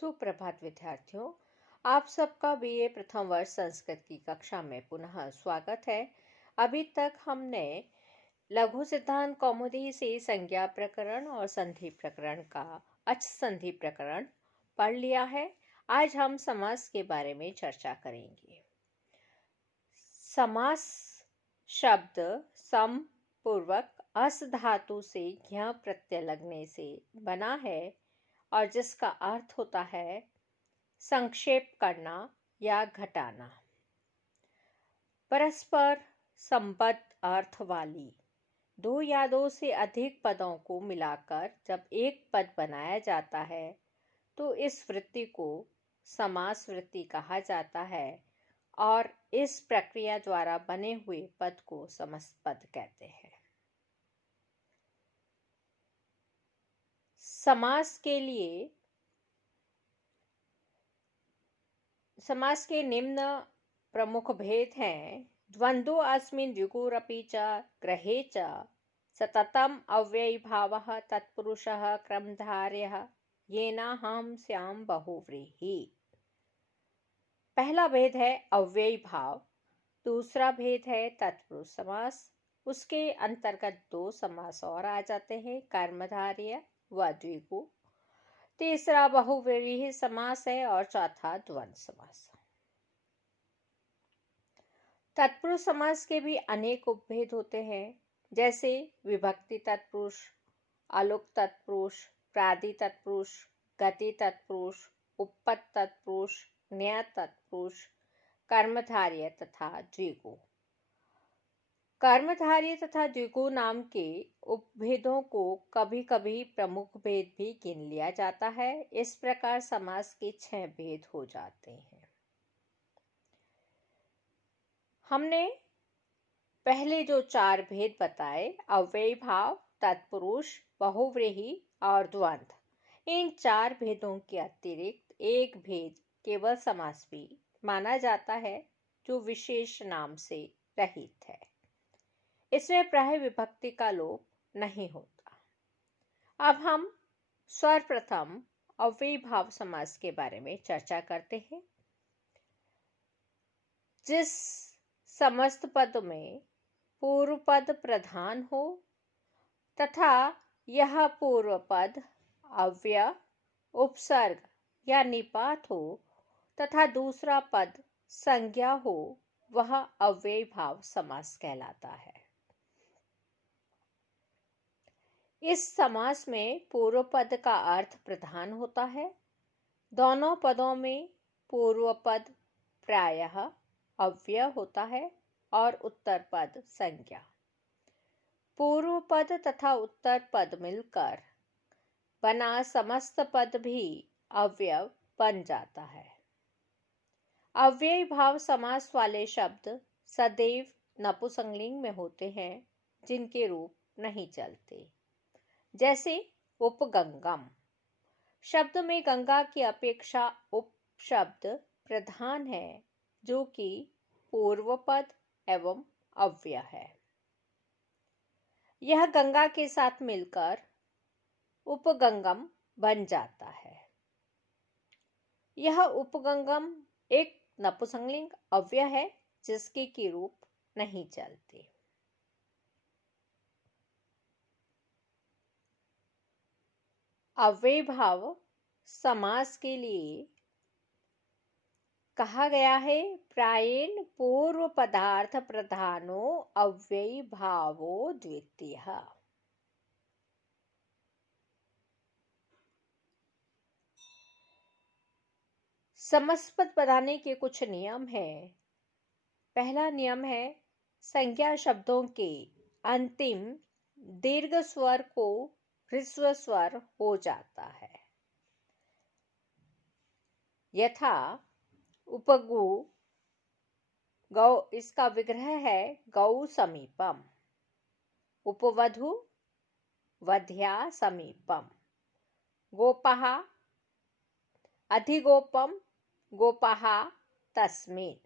सुप्रभात विद्यार्थियों, आप सबका बीए प्रथम वर्ष संस्कृत की कक्षा में पुनः स्वागत है। अभी तक हमने लघु सिद्धांत कौमुदी से संज्ञा प्रकरण और संधि प्रकरण का अच संधि प्रकरण पढ़ लिया है। आज हम समास के बारे में चर्चा करेंगे। समास शब्द सम पूर्वक अस धातु से ज्ञ प्रत्यय लगने से बना है और जिसका अर्थ होता है संक्षेप करना या घटाना। परस्पर संबद्ध अर्थ वाली दो या दो से अधिक पदों को मिलाकर जब एक पद बनाया जाता है तो इस वृत्ति को समास वृत्ति कहा जाता है और इस प्रक्रिया द्वारा बने हुए पद को समस्त पद कहते हैं। समास के निम्न प्रमुख भेद हैं। द्वंद्वो अस्मिन् द्विगुरपि च ग्रहे च सततम् अव्ययीभावः तत्पुरुषः क्रमधार्यः येनाहं स्याम बहुव्रीहि। पहला भेद है अव्ययी भाव, दूसरा भेद है तत्पुरुष समास। उसके अंतर्गत दो समास और आ जाते हैं, कर्मधारय व द्विगु। तीसरा बहुव्रीहि समास है और चौथा द्वंद्व समास। तत्पुरुष समास के भी अनेक उपभेद होते हैं, जैसे विभक्ति तत्पुरुष, आलोक तत्पुरुष, प्रादि तत्पुरुष, गति तत्पुरुष, उपपद तत्पुरुष, न्याय तत्पुरुष, कर्मधारय तथा द्विगु। कर्मधारय तथा द्विगु नाम के उपभेदों को कभी कभी प्रमुख भेद भी गिन लिया जाता है। इस प्रकार समास के 6 भेद हो जाते हैं। हमने पहले जो 4 भेद बताए, अव्ययी भाव, तत्पुरुष, बहुव्रीहि और द्वंद्व, इन 4 भेदों के अतिरिक्त एक भेद केवल समास भी माना जाता है जो विशेष नाम से रहित है। इसमें प्राय विभक्ति का लोप नहीं होता। अब हम सर्वप्रथम अव्ययी भाव समास के बारे में चर्चा करते हैं। जिस समस्त पद में पूर्व पद प्रधान हो तथा यह पूर्व पद अव्यय, उपसर्ग या निपात हो तथा दूसरा पद संज्ञा हो, वह अव्ययी भाव समास कहलाता है। इस समास में पूर्व पद का अर्थ प्रधान होता है। दोनों पदों में पूर्व पद प्रायः अव्यय होता है और उत्तर पद संज्ञा। पूर्व पद तथा उत्तर पद मिलकर बना समस्त पद भी अव्यय बन जाता है। अव्ययी भाव समास वाले शब्द सदैव नपुंसकलिंग में होते हैं, जिनके रूप नहीं चलते। जैसे उपगंगम शब्द में गंगा की अपेक्षा उप शब्द प्रधान है, जो कि पूर्व पद एवं अव्यय है। यह गंगा के साथ मिलकर उपगंगम बन जाता है। यह उपगंगम एक नपुंसकलिंग अव्यय है, जिसके की रूप नहीं चलते। अव्ययी भाव समास के लिए कहा गया है, प्रायेण पूर्व पदार्थ प्रधानो अव्ययी भावो द्वितीयः। समस्त पद बनाने के कुछ नियम हैं। पहला नियम है, संज्ञा शब्दों के अंतिम दीर्घ स्वर को ह्रस्व स्वर हो जाता है। यथा उपगु गौ, इसका विग्रह है गौ समीपम। उपवधु वध्या समीपम। गोपः अधिगोपम गोपः तस्मिन्।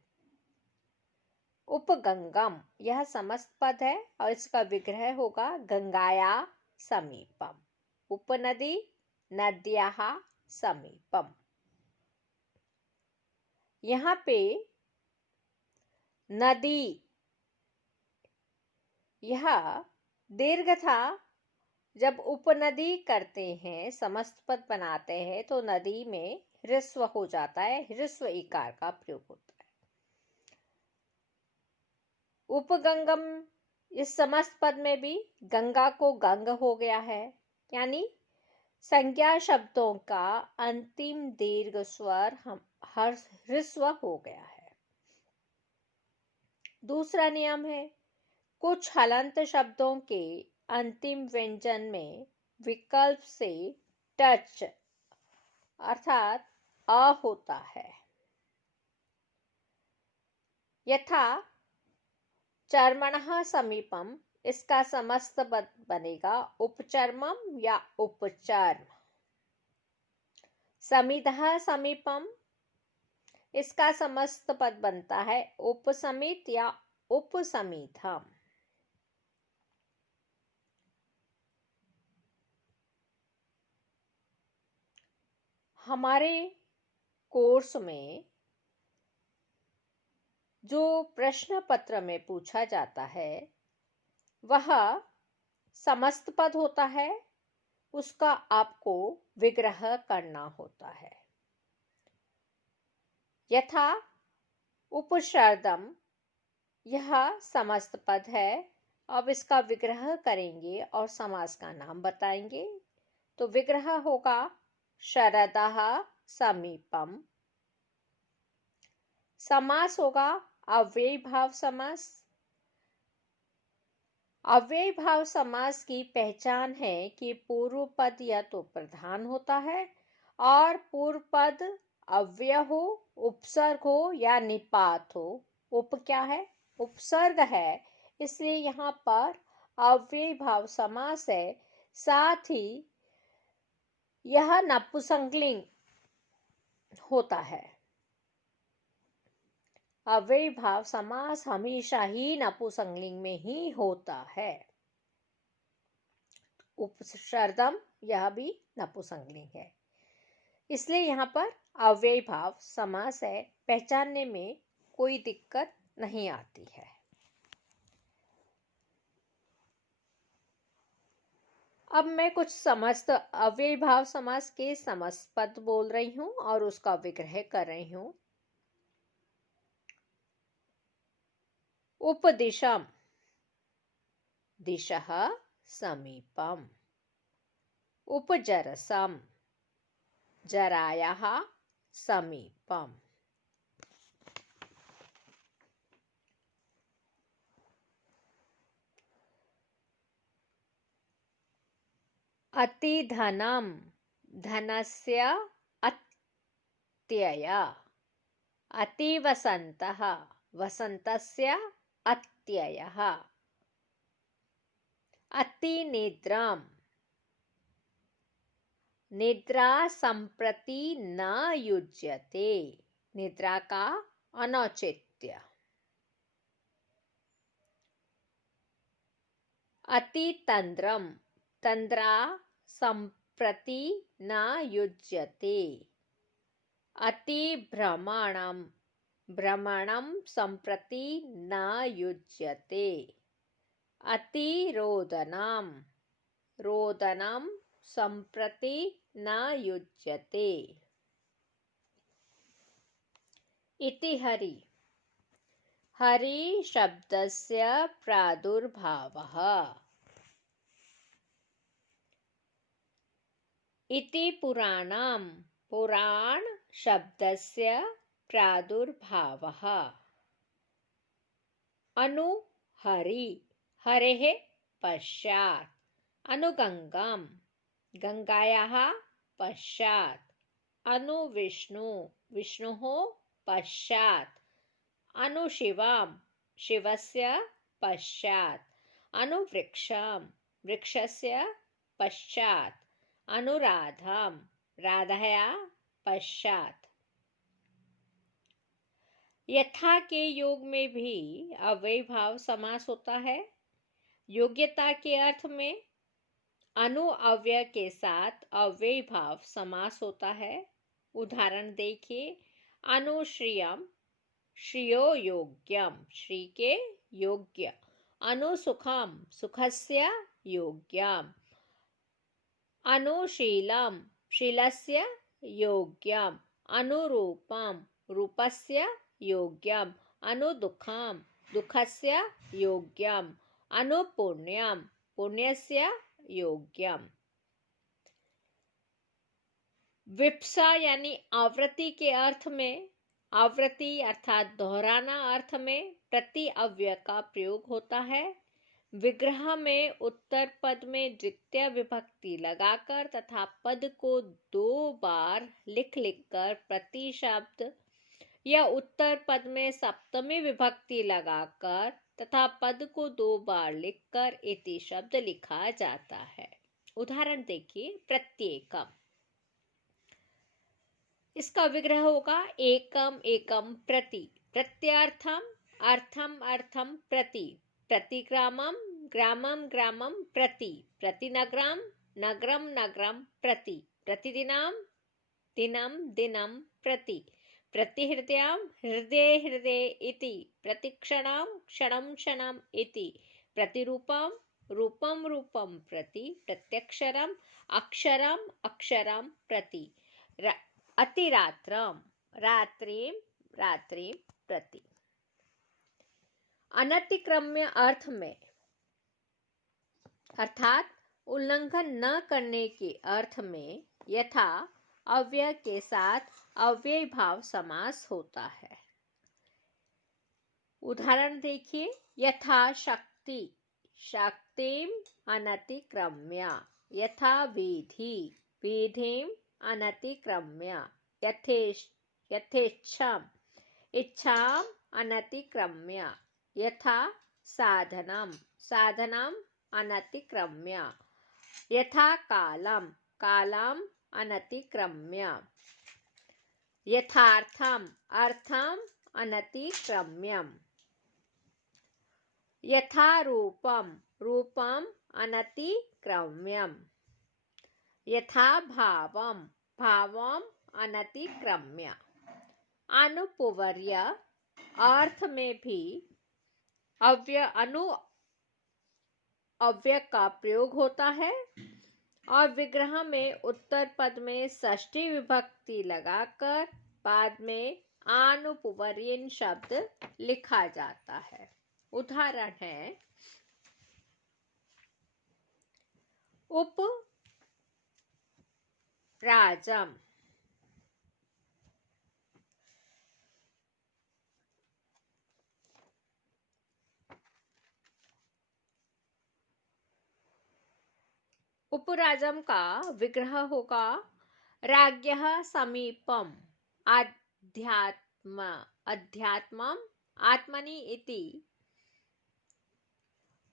उपगंगम यह समस्त पद है और इसका विग्रह होगा गंगाया समीपम। उपनदी नद्याः समीपम। यहाँ पे नदी, यह दीर्घ था। जब उपनदी करते हैं, समस्त पद बनाते हैं, तो नदी में ह्रस्व हो जाता है, ह्रस्व इकार का प्रयोग होता है। उपगंगम, इस समस्त पद में भी गंगा को गंग हो गया है, यानी संज्ञा शब्दों का अंतिम दीर्घ स्वर ह्रस्व हो गया है। दूसरा नियम है, कुछ हलंत शब्दों के अंतिम व्यंजन में विकल्प से टच अर्थात अ होता है। यथा चर्मणः समीपम, इसका समस्त पद बनेगा उपचर्मम या उपचर्म। समिधः समीपम, इसका समस्त पद बनता है उपसमित या उपसमिधम। हमारे कोर्स में जो प्रश्न पत्र में पूछा जाता है वह समस्त पद होता है, उसका आपको विग्रह करना होता है। यथा उपशर्दम, यह समस्त पद है। अब इसका विग्रह करेंगे और समास का नाम बताएंगे। तो विग्रह होगा शरदः समीपम। समास होगा अव्ययी भाव समास। अव्ययी भाव समास की पहचान है कि पूर्व पद या तो प्रधान होता है और पूर्व पद अव्यय हो, उपसर्ग हो या निपात हो। उप क्या है? उपसर्ग है, इसलिए यहाँ पर अव्ययी भाव समास है। साथ ही यह नपुंसकलिंग होता है। अव्ययी भाव समास हमेशा ही नपुंसकलिंग में ही होता है। उपसर्दम, यह भी नपुंसकलिंग है, इसलिए यहाँ पर अव्ययी भाव समास है। पहचानने में कोई दिक्कत नहीं आती है। अब मैं कुछ समस्त अव्ययी भाव समास के समस्त पद बोल रही हूँ और उसका विग्रह कर रही हूँ। उपदिशम, दिशः समीपम। उपजरसम, जरायाः समीपम। अतिधनम, धनस्य अत्यय। अतिवसन्तः, वसन्तस्य अत्ययः। अतिनिद्राम, निद्रा संप्रति न युज्यते, निद्रा का अनौचित्य। अतितंद्रम, तंद्रा संप्रति न युज्यते। अतिभ्रमणम, भ्रमणम संप्रति न युज्यते। अतिरोदनम, रोदनम संप्रति न युज्यते। इति हरि, हरि शब्दस्य प्रादुर्भावः। इति पुराणम, पुराण शब्दस्य प्रादुर्भावः। अनु हरि, हरेः पश्चात्। अनुगंगम, गंगायाः पश्चात्। अनुविष्णु, विष्णुः पश्चात्। अनुशिवम, शिवस्य पश्चात्। अनुवृक्षम, वृक्षस्य पश्चात्। अनुराधम, राधया पश्चात्। यथा के योग में भी अव्ययी भाव समास होता है। योग्यता के अर्थ में अनु अव्यय के साथ अव्ययी भाव समास होता है। उदाहरण देखिए, अनुश्रियम श्रियो योग्यम, श्री के योग्य। अनुसुखम सुखस्य योग्यम। अनुशीलम शीलस्य योग्यम। अनुरूपम रूपस्य योग्यम। अनुदुःखम दुःखस्य योग्यम। अनुपुण्यम पुण्यस्य योग्यम। विप्सा यानी आवृत्ति के अर्थ में, आवृत्ति अर्थात दोहराना अर्थ में प्रति अव्यय का प्रयोग होता है। विग्रह में उत्तर पद में द्वितीय विभक्ति लगाकर तथा पद को 2 बार लिख कर प्रति शब्द, या उत्तर पद में सप्तमी विभक्ति लगाकर तथा पद को 2 बार लिखकर इति शब्द लिखा जाता है। उदाहरण देखिए, प्रत्येकम, इसका विग्रह होगा एकम एकम प्रति। प्रत्यर्थम अर्थम अर्थम प्रति। प्रतिग्रामम ग्रामम ग्रामम प्रति। प्रतिनगरम नगरम नगरम प्रति। प्रतिदिनम दिनम दिनम प्रति। प्रतिहृदयम हृदय हृदय इति। प्रतिक्षणम क्षणम क्षणम इति। प्रतिरूपम रूपम रूपम प्रति। प्रत्यक्षरम अक्षरम अक्षरम प्रति। अतिरात्रम रात्रिम रात्रिम प्रति। अनतिक्रम्य अर्थ में अर्थात उल्लंघन न करने के अर्थ में यथा अव्यय के साथ अव्ययी भाव समास होता है। उदाहरण देखिए, यथा शक्ति शक्तिम अनतिक्रम्य। यथा विधि विधिम अनतिक्रम्य। यथेच्छम इच्छाम अनतिक्रम्य। यथा साधनम साधनम अनतिक्रम्य। यथा कालम कालम अनतिक्रम्य। यथार्थम अर्थम अनतिक्रम्यम। यथा रूपम रूपम अनतिक्रम्यम। यथा भावम भावम अनतिक्रम्य। अनुपवर्य अर्थ में भी अव्यय का प्रयोग होता है और विग्रह में उत्तर पद में षष्ठी विभक्ति लगाकर बाद में अनुपवर्यीन शब्द लिखा जाता है। उदाहरण है, उपराजम उपराजम का विग्रह होगा राज्ञः समीपम अध्यात्मम आत्मनि इति।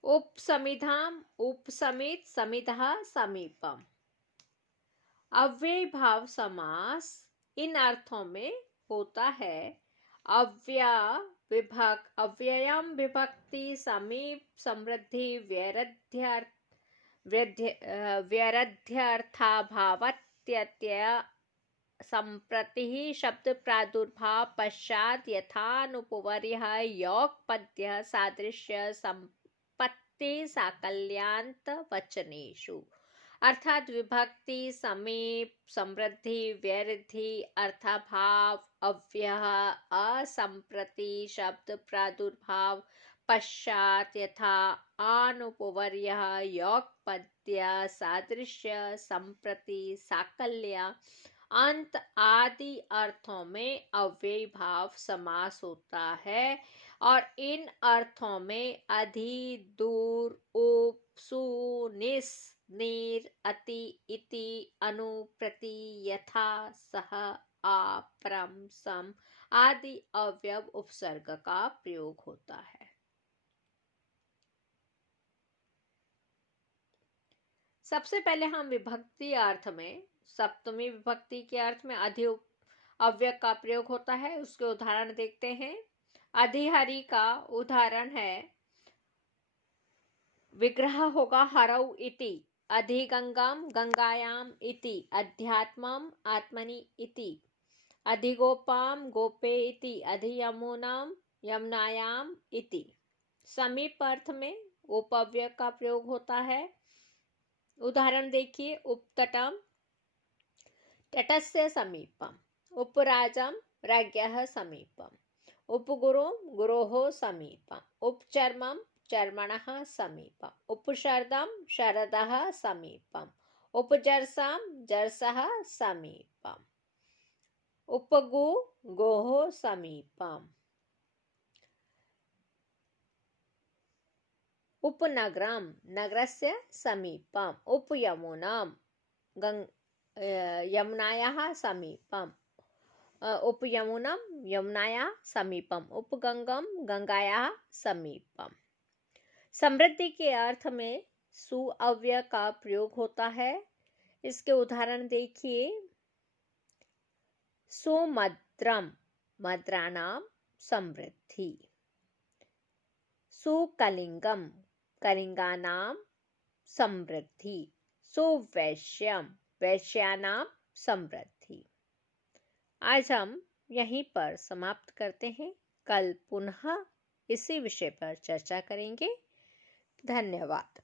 उपसमिधाम उपसमित समितः समीपम। अव्यय भाव समास इन अर्थों में होता है, अव्ययम विभक्ति समीप समृद्धि व्यरध्यर्थाभावत्यत्यय संप्रति शब्द प्रादुर्भाव पश्चात यथानुपवर्यः योगपद्यः सादृश्य संपत्ति साकल्यांत वचनेषु। अर्थात विभक्ति समीप समृद्धि व्यरिद्धि अर्थाभाव अव्यय असंप्रति शब्द प्रादुर्भाव पश्चात यथा अनुपवर्यः योगपद्य सादृश्य संप्रति साकल्य अंत आदि अर्थों में अव्ययी भाव समास होता है और इन अर्थों में अधि दूर उप सु निस नीर अति इति अनु प्रति यथा सह आ परम सम आदि अव्यव उपसर्ग का प्रयोग होता है। सबसे पहले हम विभक्ति अर्थ में सप्तमी विभक्ति के अर्थ में अधि अव्यय का प्रयोग होता है, उसके उदाहरण देखते हैं। अधिहरि का उदाहरण है, विग्रह होगा हरौ इति। अधिगंगम गंगायाम इति। अध्यात्मम आत्मनि इति। अधिगोपाम गोपे इति, अधियमुनाम यमुनायाम इति। समीप अर्थ में उपव्यय का प्रयोग होता है। उदाहरण देखिए, उपतटम तटस्य समीपम, उपराजम राज्ञः समीपम, उपगुरुं गुरोः समीपम, उपचर्मं चर्मणः समीपम, उपशरदं शरदः समीपम, उपजरसां जरसः समीपम, उपगु गोः समीपम, उपनगरं नगरस्य समीपम, उपयमुनां यमुनायाः समीपम, उपयमुनां यमुनायाः समीपम, उपगंगम गंगायाः समीपम। समृद्धि के अर्थ में सु अव्यय का प्रयोग होता है। इसके उदाहरण देखिए, सुमद्रम मद्राणाम समृद्धि, सुकलिंगम कलिंगानाम समृद्धि, सुवैश्यम वैश्यानाम समृद्धि। आज हम यहीं पर समाप्त करते हैं। कल पुनः इसी विषय पर चर्चा करेंगे। धन्यवाद।